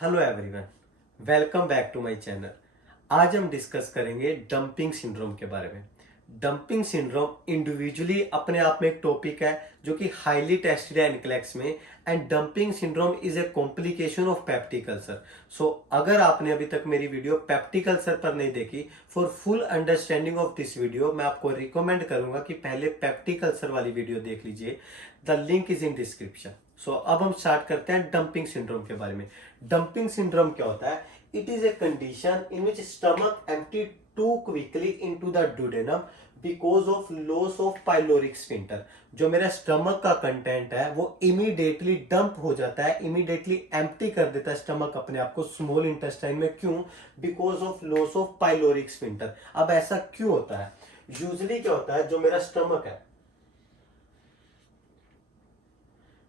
Hello everyone, welcome back to my channel. आज हम discuss करेंगे डंपिंग सिंड्रोम के बारे में। डंपिंग सिंड्रोम इंडिविजुअली अपने आप में एक टॉपिक है जो कि हाईली टेस्टेड है एनक्लेक्स में। And dumping syndrome is a complication of peptic ulcer. So अगर आपने अभी तक मेरी वीडियो पेप्टिक अल्सर पर नहीं देखी, for full understanding of this video मैं आपको रिकमेंड करूंगा कि पहले पेप्टिक अल्सर वाली वीडियो देख लीजिए। The link is in description. So अब हम स्टार्ट करते हैं डंपिंग सिंड्रोम के बारे में। डंपिंग सिंड्रोम क्या होता है? It is a condition in which stomach empty too quickly into the duodenum because of loss of pyloric sphincter. जो मेरा स्टमक का कंटेंट है वो इमीडिएटली डंप हो जाता है, इमीडिएटली एम्प्टी कर देता है स्टमक अपने आप को स्मॉल इंटेस्टाइन में। क्यों? Because of loss of pyloric sphincter. अब ऐसा क्यों होता है? यूजुअली क्या होता है, जो मेरा स्टमक है,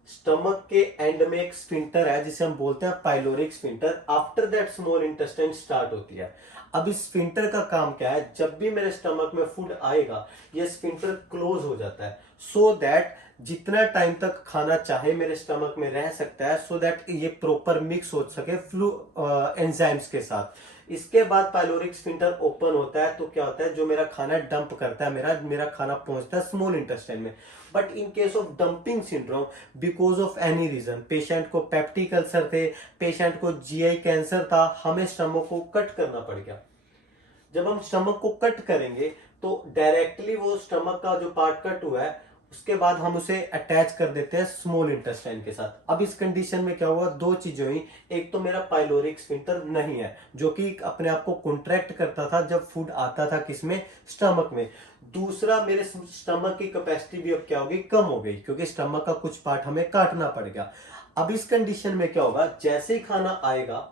स्टमक के एंड में एक स्फिंक्टर है जिसे हम बोलते हैं pyloric sphincter. After that small intestine start होती है। अब इस स्फिंक्टर का काम क्या है? जब भी मेरे स्टमक में फूड आएगा ये स्फिंक्टर क्लोज हो जाता है, सो दैट जितना टाइम तक खाना चाहे मेरे स्टमक में रह सकता है, सो दैट ये प्रॉपर मिक्स हो सके फ्लू एंजाइम्स के साथ। इसके बाद पाइलोरिक स्फिंक्टर ओपन होता है तो क्या होता है, जो मेरा खाना डंप करता है, मेरा मेरा खाना पहुंचता है स्मॉल इंटेस्टाइन में। But in case of dumping syndrome, because of any reason, patient को पेप्टिक अल्सर थे, पेशेंट को जीआई कैंसर था, हमें स्टमक को कट करना पड़ गया। जब हम स्टमक को कट करेंगे तो डायरेक्टली वो स्टमक का जो पार्ट कट हुआ है उसके बाद हम उसे अटैच कर देते हैं स्मॉल इंटेस्टाइन के साथ। अब इस कंडीशन में क्या हुआ? दो चीजें हुई। एक तो मेरा पाइलोरिक स्फिंक्टर नहीं है जो कि अपने आप को कॉन्ट्रैक्ट करता था जब फूड आता था किसमें, स्टमक में। दूसरा, मेरे स्टमक की कैपेसिटी भी अब क्या होगी, कम हो गई, क्योंकि स्टमक का कुछ पार्ट हमें काटना पड़ेगा। अब इस कंडीशन में क्या होगा, जैसे ही खाना आएगा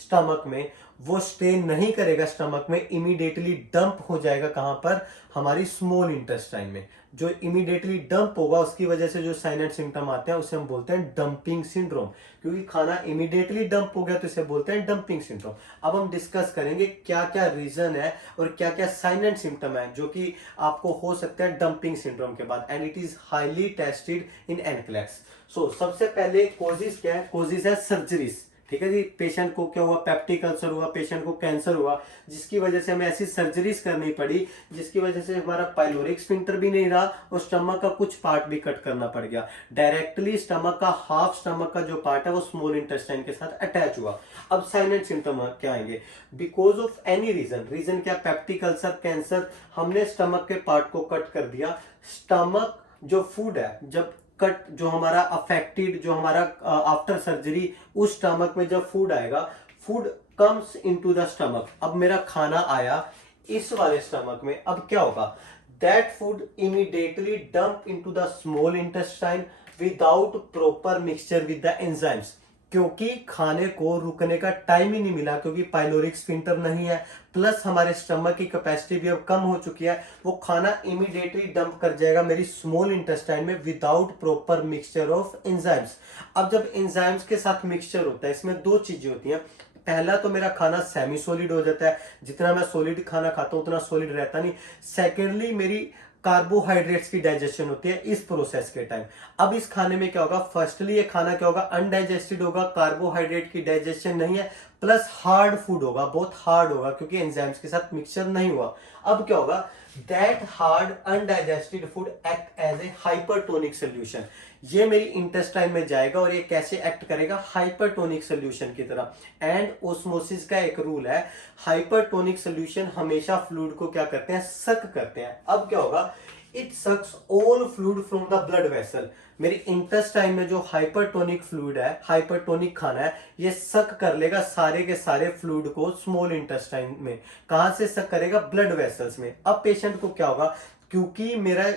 स्टमक में, वो स्टे नहीं करेगा स्टमक में, इमीडिएटली डंप हो जाएगा। कहां पर? हमारी स्मॉल इंटेस्टाइन में। जो इमीडिएटली डंप होगा उसकी वजह से जो साइन एंड सिम्टम आते हैं उसे हम बोलते हैं डंपिंग सिंड्रोम। क्योंकि खाना इमीडिएटली डंप हो गया तो इसे बोलते हैं डंपिंग सिंड्रोम। अब हम डिस्कस करेंगे क्या क्या रीजन है और क्या क्या साइन एंड सिम्टम है जो कि आपको हो सकता है डंपिंग सिंड्रोम के बाद। And it is highly tested in NCLEX. So सबसे पहले कोजिस क्या है? कोजिस है सर्जरीज। ठीक है जी, पेशेंट को क्या हुआ, पेप्टिक अल्सर हुआ, पेशेंट को कैंसर हुआ, जिसकी वजह से हमें ऐसी सर्जरीज करनी पड़ी जिसकी वजह से हमारा पाइलोरिक स्फिंक्टर भी नहीं रहा और स्टमक का कुछ पार्ट भी कट करना पड़ गया। डायरेक्टली स्टमक का हाफ स्टमक का जो पार्ट है वो स्मॉल इंटेस्टाइन के साथ अटैच हुआ। अब साइन एंड सिम्टम क्या आएंगे? Because of any reason, reason क्या? पेप्टिक अल्सर, कैंसर, हमने स्टमक के पार्ट को कट कर दिया। स्टमक जो फूड है, जब कट जो हमारा अफेक्टेड, जो हमारा आफ्टर सर्जरी, उस स्टमक में जब फूड आएगा, food comes into the stomach. अब मेरा खाना आया इस वाले स्टमक में, अब क्या होगा? That food immediately dump into the small intestine without proper mixture with the enzymes. क्योंकि खाने को रुकने का टाइम ही नहीं मिला, क्योंकि पाइलोरिक स्फिंक्टर नहीं है, प्लस हमारे स्टमक की कैपेसिटी भी अब कम हो चुकी है। वो खाना इमीडिएटली डंप कर जाएगा मेरी स्मॉल इंटेस्टाइन में without proper mixture of enzymes. अब जब एंजाइम्स के साथ मिक्सचर होता है, इसमें दो चीजें होती हैं। पहला तो मेरा खाना सेमी सॉलिड हो जाता है, जितना मैं सॉलिड खाना खाता हूं उतना सॉलिड रहता नहीं। सेकेंडली, मेरी कार्बोहाइड्रेट्स की डाइजेशन होती है इस प्रोसेस के टाइम। अब इस खाने में क्या होगा? फर्स्टली ये खाना क्या होगा? अनडाइजेस्टेड होगा, कार्बोहाइड्रेट की डाइजेशन नहीं है, प्लस हार्ड फूड होगा, बहुत हार्ड होगा क्योंकि एंजाइम्स के साथ मिक्सचर नहीं हुआ। अब क्या होगा? That hard undigested food act as a hypertonic solution. ये मेरी इंटेस्टाइन में जाएगा और ये कैसे एक्ट करेगा? हाइपरटोनिक सोल्यूशन की तरह। एंड ओस्मोसिस का एक रूल है, हाइपरटोनिक सोल्यूशन हमेशा फ्लूइड को क्या करते हैं? सक करते हैं। अब क्या होगा? It sucks all fluid from the blood vessel. मेरी इंटेस्टाइन में जो हाइपरटोनिक फ्लूइड है, हाइपरटोनिक खाना है, ये सक कर लेगा सारे के सारे फ्लूइड को स्मॉल इंटेस्टाइन में। कहां से सक करेगा? ब्लड वेसल्स में। अब पेशेंट को क्या होगा? क्योंकि मेरा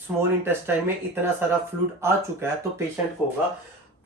स्मॉल इंटेस्टाइन में इतना सारा फ्लूइड आ चुका है तो पेशेंट को होगा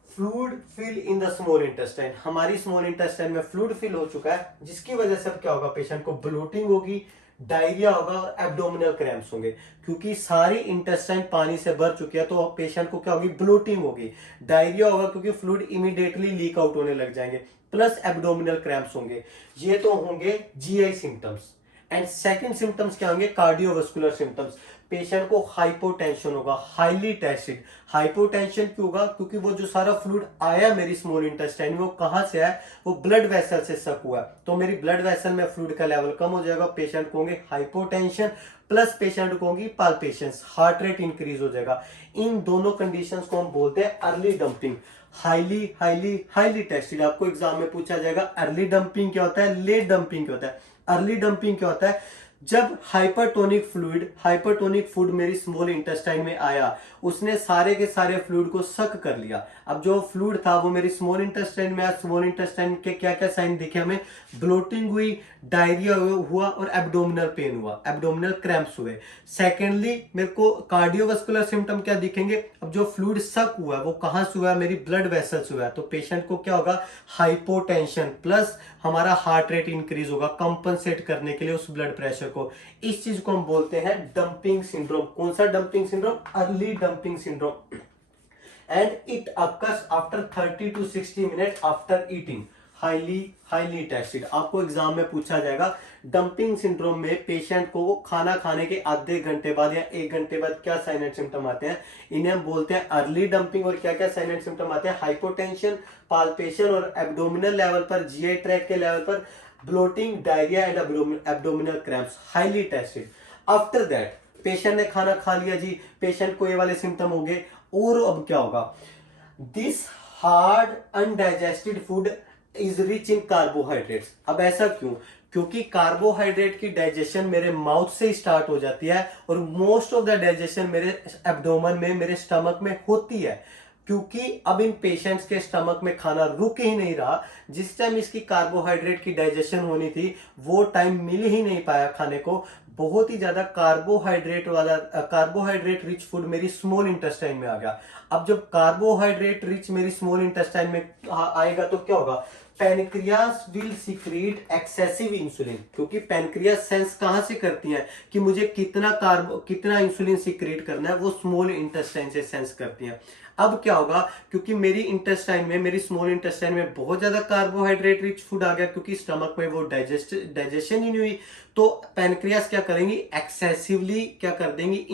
fluid fill in the small intestine. हमारी स्मॉल इंटेस्टाइन में फ्लूइड फिल हो चुका है, जिसकी वजह से अब क्या होगा? पेशेंट को ब्लोटिंग होगी, डायरिया होगा और एब्डोमिनल क्रैम्प्स होंगे। क्योंकि सारी इंटेस्टाइन पानी से भर चुकी है तो पेशेंट को क्या होगी? ब्लोटिंग होगी, डायरिया होगा क्योंकि फ्लूइड इमीडिएटली लीक आउट होने लग जाएंगे, प्लस एब्डोमिनल क्रैम्प्स होंगे। ये तो होंगे GI symptoms. And second symptoms क्या होंगे? Cardiovascular symptoms. पेशेंट को हाइपोटेंशन होगा, हाईली टेस्टेड। हाइपोटेंशन क्यों होगा? क्योंकि वो जो सारा फ्लूइड आया मेरी स्मॉल इंटेस्टाइन में, वो कहां से आया? वो ब्लड वेसल से सक हुआ, तो मेरी ब्लड वेसल में फ्लूइड का लेवल कम हो जाएगा, पेशेंट को होंगे हाइपोटेंशन, प्लस पेशेंट को होगी पाल्पेशंस, हार्ट रेट इंक्रीज हो जाएगा। इन दोनों कंडीशंस को हम बोलते हैं early dumping. Highly highly highly tested. आपको एग्जाम में पूछा जाएगा अर्ली डंपिंग क्या होता है, लेट डंपिंग क्या होता है। अर्ली डंपिंग क्या होता है? जब हाइपरटोनिक फूड मेरी स्मॉल इंटेस्टाइन में आया, उसने सारे के सारे फ्लूइड को सक कर लिया। अब जो फ्लूइड था वो मेरी स्मॉल इंटेस्टाइन में आया, स्मॉल इंटेस्टाइन के क्या क्या साइन दिखे हमें? ब्लोटिंग हुई, डायरिया हुआ और एब्डोमिनल पेन हुआ, एब्डोमिनल क्रैम्प्स हुए। सेकेंडली मेरे को कार्डियोवास्कुलर सिम्टम क्या दिखेंगे? अब जो फ्लूइड सक हुआ है वो कहां से हुआ है? मेरी ब्लड वेसल्स हुआ है, तो पेशेंट को क्या होगा? हाइपोटेंशन, प्लस हमारा हार्ट रेट इंक्रीज होगा कंपनसेट करने के लिए उस ब्लड प्रेशर को। इस चीज को हम बोलते हैं डंपिंग सिंड्रोम। कौन सा dumping syndrome? Early dumping syndrome. And it occurs after 30 to 60 minute after eating. Highly tested. आपको एग्जाम में पूछा जाएगा डंपिंग सिंड्रोम में पेशेंट को खाना खाने के आधे घंटे बाद या 1 घंटे बाद क्या साइन एंड सिम्टम आते हैं? इन्हें हम बोलते हैं अर्ली डंपिंग। और क्या क्या साइन एंड सिम्टम आते हैं? हाइपोटेंशन, पाल्पेशन और एब्डोमिनल लेवल पर, जीआई ट्रैक के लेवल पर bloating, diarrhoea and abdominal cramps. Highly tested. After that patient ने खाना खा लिया जी, पेशेंट को ये वाले सिम्टम हो गए, और अब क्या होगा? This hard undigested food is rich in carbohydrates. अब ऐसा क्यों? क्योंकि कार्बोहाइड्रेट की डाइजेशन मेरे माउथ से ही स्टार्ट हो जाती है और मोस्ट ऑफ द डाइजेशन मेरे एब्डोमेन में, मेरे स्टमक में होती है। क्योंकि अब इन पेशेंट्स के स्टमक में खाना रुक ही नहीं रहा। जिस टाइम इसकी कार्बोहाइड्रेट की डाइजेशन होनी थी वो टाइम मिल ही नहीं पाया खाने को। बहुत ही ज्यादा कार्बोहाइड्रेट रिच फूड मेरी स्मॉल इंटेस्टाइन में आ गया। अब जब कार्बोहाइड्रेट रिच मेरी स्मॉल इंटेस्टाइन में आएगा तो क्या होगा? Pancreas will secrete excessive insulin. क्योंकि पैनक्रियास सेंस कहां से करती है कि मुझे कितना इंसुलिन सिक्रीट करना है, वो स्मॉल इंटेस्टाइन से सेंस करती है। अब क्या होगा? क्योंकि मेरी इंटेस्टाइन में, मेरी स्मॉल इंटेस्टाइन में बहुत ज्यादा कार्बोहाइड्रेट रिच फूड आ गया, क्योंकि स्टमक में वो डाइजेशन ही नहीं हुई, तो पैनक्रियास क्या करेंगी? एक्सेसिवली क्या कर देंगी?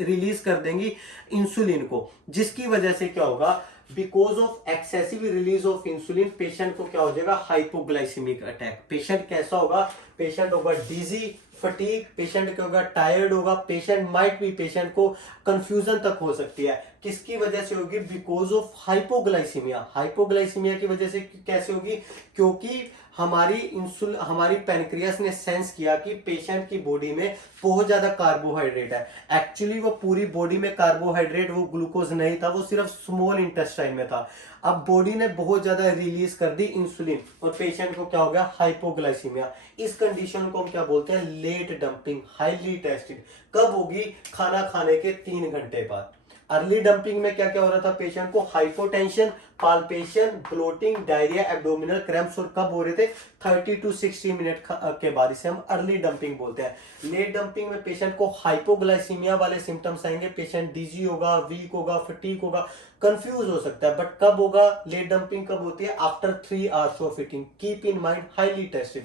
रिलीज कर देंगी इंसुलिन को, जिसकी वजह से क्या होगा? Because of excessive release of insulin patient को क्या हो जाएगा? Hypoglycaemic attack. पेशेंट कैसा होगा? पेशेंट होगा डिजी, फटीग, पेशेंट क्या होगा? टायर्ड होगा, पेशेंट को कंफ्यूजन तक हो सकती है। किसकी वजह से होगी? Because of hypoglycaemia. हाइपोग्लाइसीमिया की वजह से कैसे होगी? क्योंकि हमारी पैनक्रियास ने सेंस किया कि पेशेंट की बॉडी में बहुत ज्यादा कार्बोहाइड्रेट है। एक्चुअली वो पूरी बॉडी में कार्बोहाइड्रेट, वो ग्लूकोज नहीं था, वो सिर्फ स्मॉल इंटेस्टाइन में था। अब बॉडी ने बहुत ज्यादा रिलीज कर दी इंसुलिन और पेशेंट को क्या हो गया? हाइपोग्लाइसीमिया। इस कंडीशन को हम क्या बोलते हैं? Late dumping. Highly tested. कब होगी? खाना खाने के 3 घंटे बाद। अर्ली डंपिंग में क्या क्या हो रहा था पेशेंट को? Hypotension, palpation, bloating, diarrhoea, abdominal cramps, और कब हो रहे थे? 30 to 60 मिनट के बाद। इसे हम अर्ली डंपिंग बोलते हैं। लेट डंपिंग में पेशेंट को हाइपोग्लाइसीमिया वाले सिम्टम्स आएंगे, पेशेंट डिजी होगा, वीक होगा, फटीग होगा, कंफ्यूज हो सकता है। बट कब होगा लेट डंपिंग? कब होती है? After 3 hours of eating. Keep in mind highly tested.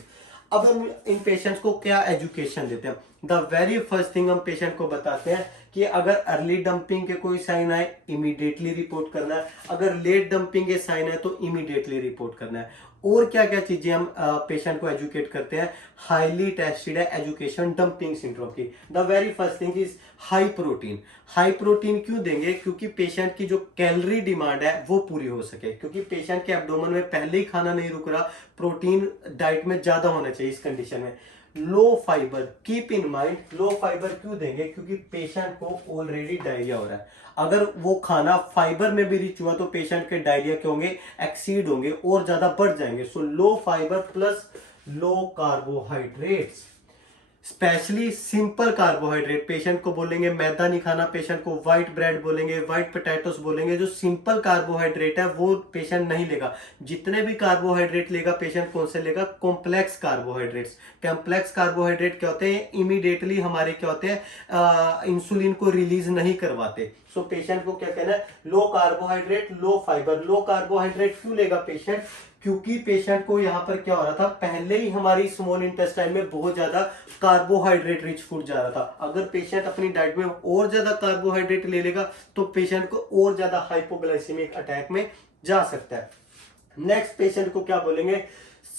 अब हम इन पेशेंट्स को क्या एजुकेशन देते हैं? द वेरी फर्स्ट थिंग हम पेशेंट को बताते हैं कि अगर अर्ली डंपिंग के कोई साइन आए इमीडिएटली रिपोर्ट करना है, अगर लेट डंपिंग के साइन है तो इमीडिएटली रिपोर्ट करना है। और क्या क्या चीजें हम पेशेंट को एजुकेट करते हैं? हाईली टेस्टेड है एजुकेशन डंपिंग सिंड्रोम की। The very first thing is high protein. High protein क्यों देंगे? क्योंकि पेशेंट की जो कैलोरी डिमांड है वो पूरी हो सके, क्योंकि पेशेंट के एब्डोमेन में पहले ही खाना नहीं रुक रहा, प्रोटीन डाइट में ज्यादा होना चाहिए इस कंडीशन में। Low fibre, keep in mind low fibre क्यों देंगे? क्योंकि पेशेंट को ऑलरेडी डायरिया हो रहा है। अगर वो खाना फाइबर में भी रिच हुआ तो पेशेंट के डायरिया के होंगे? एक्सीड होंगे और ज्यादा बढ़ जाएंगे। So low fibre plus low carbohydrates, specially simple carbohydrate. Patient को बोलेंगे मैदा नहीं खाना, पेशेंट को व्हाइट ब्रेड बोलेंगे, व्हाइट पोटैटोस बोलेंगे। जो सिंपल कार्बोहाइड्रेट है वो पेशेंट नहीं लेगा। जितने भी कार्बोहाइड्रेट लेगा पेशेंट कौन से लेगा? Complex carbohydrates. कॉम्प्लेक्स कार्बोहाइड्रेट क्या होते हैं? इमीडिएटली हमारे क्या होते हैं? इंसुलिन को रिलीज नहीं करवाते। सो पेशेंट को क्या कहना है? लो कार्बोहाइड्रेट, लो फाइबर। लो कार्बोहाइड्रेट क्यों लेगा पेशेंट? क्योंकि पेशेंट को यहाँ पर क्या हो रहा था, पहले ही हमारी स्मॉल इंटेस्टाइन में बहुत ज्यादा कार्बोहाइड्रेट रिच फूड जा रहा था। अगर पेशेंट अपनी डाइट में और ज्यादा कार्बोहाइड्रेट ले लेगा तो पेशेंट को और ज्यादा हाइपोग्लाइसेमिक अटैक में जा सकता है। नेक्स्ट पेशेंट को क्या बोलेंगे,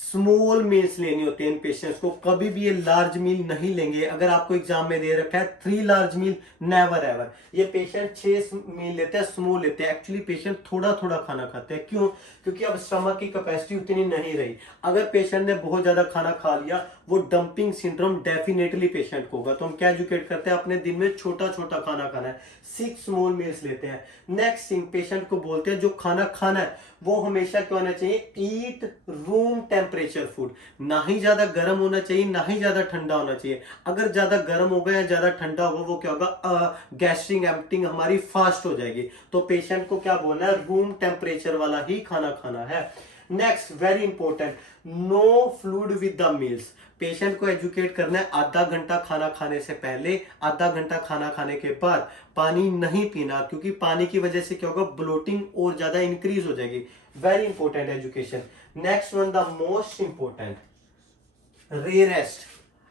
स्मॉल मील्स लेनी होती है इन पेशेंट्स को, कभी भी ये लार्ज मील नहीं लेंगे। अगर आपको एग्जाम में दे रखा है 3 लार्ज मील, नेवर एवर। ये पेशेंट 6 मील लेते हैं, स्मॉल लेते हैं। एक्चुअली पेशेंट थोड़ा थोड़ा खाना खाते हैं, क्यों? क्योंकि अब स्टमक की कैपेसिटी उतनी नहीं रही। अगर पेशेंट ने बहुत ज्यादा खाना खा लिया, वो डंपिंग सिंड्रोम डेफिनेटली पेशेंट को होगा। तो हम क्या एजुकेट करते हैं, अपने दिन में छोटा छोटा खाना खाना है, 6 स्मॉल मील्स लेते हैं। नेक्स्ट थिंग, पेशेंट को बोलते हैं जो खाना खाना है वो हमेशा क्या होना चाहिए, ईट रूम टेम्परेचर फूड। ना ही ज्यादा गर्म होना चाहिए, ना ही ज्यादा ठंडा होना चाहिए। अगर ज्यादा गर्म होगा या ज्यादा ठंडा होगा, वो क्या होगा, गैस्ट्रिक एम्प्टिंग हमारी फास्ट हो जाएगी। तो पेशेंट को क्या बोलना है, रूम टेम्परेचर वाला ही खाना खाना है। Next very important, no fluid with the meals. Patient को एजुकेट करना है, आधा घंटा खाना खाने से पहले, आधा घंटा खाना खाने के बाद पानी नहीं पीना, क्योंकि पानी की वजह से क्या होगा, ब्लोटिंग और ज्यादा इंक्रीज हो जाएगी। Very important education. Next one, the most important, rarest.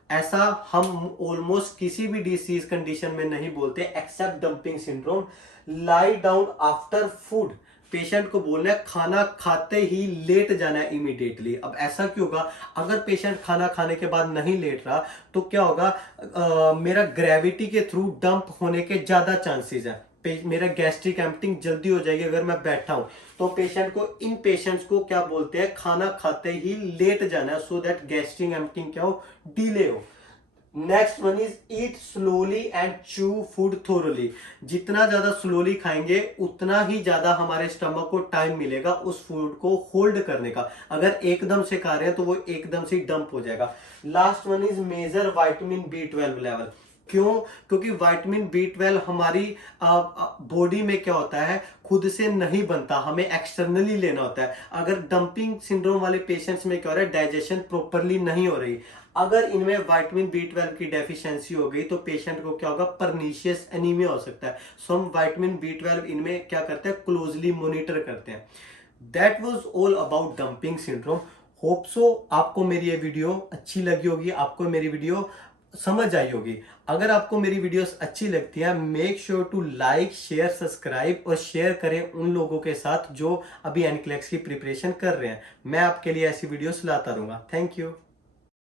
ऐसा हम ऑलमोस्ट किसी भी डिसीज कंडीशन में नहीं बोलते except dumping syndrome, lie down after food. Patient को बोलना है खाना खाते ही लेट जाना है इमीडिएटली। अब ऐसा क्यों होगा, अगर पेशेंट खाना खाने के बाद नहीं लेट रहा तो क्या होगा, मेरा ग्रेविटी के थ्रू डंप होने के ज्यादा चांसेस है, मेरा गैस्ट्रिक एम्प्टिंग जल्दी हो जाएगी अगर मैं बैठा हूं। तो पेशेंट को, इन पेशेंट्स को क्या बोलते हैं, खाना खाते ही लेट जाना है, सो दैट गैस्ट्रिक एम्प्टिंग क्या हो, डिले हो। Next one is eat slowly and chew food thoroughly. जितना ज्यादा स्लोली खाएंगे उतना ही ज्यादा हमारे स्टमक को टाइम मिलेगा उस फूड को होल्ड करने का। अगर एकदम से खा रहे हैं तो वो एकदम से डंप हो जाएगा। Last one is major vitamin B12 level. क्यों? क्योंकि विटामिन B12 हमारी बॉडी में क्या होता है, खुद से नहीं बनता, हमें एक्सटर्नली लेना होता है। अगर डंपिंग सिंड्रोम वाले पेशेंट्स में क्या हो रहा है, डाइजेशन प्रॉपरली नहीं हो रही, अगर इनमें विटामिन B12 की डेफिशिएंसी हो गई तो पेशेंट को क्या होगा, पर्नीशियस एनीमिया हो सकता है। सो हम विटामिन B12 इनमें क्या करते हैं, क्लोजली मॉनिटर करते हैं। That was all about dumping syndrome. Hope so आपको मेरी ये वीडियो अच्छी लगी होगी, आपको मेरी वीडियो समझ आई होगी। अगर आपको मेरी वीडियोस अच्छी लगती है, make sure to like, share, subscribe और शेयर करें उन लोगों के साथ जो अभी एनक्लेक्स की प्रिपरेशन कर रहे हैं। मैं आपके लिए ऐसी वीडियोस लाता रहूंगा। Thank you.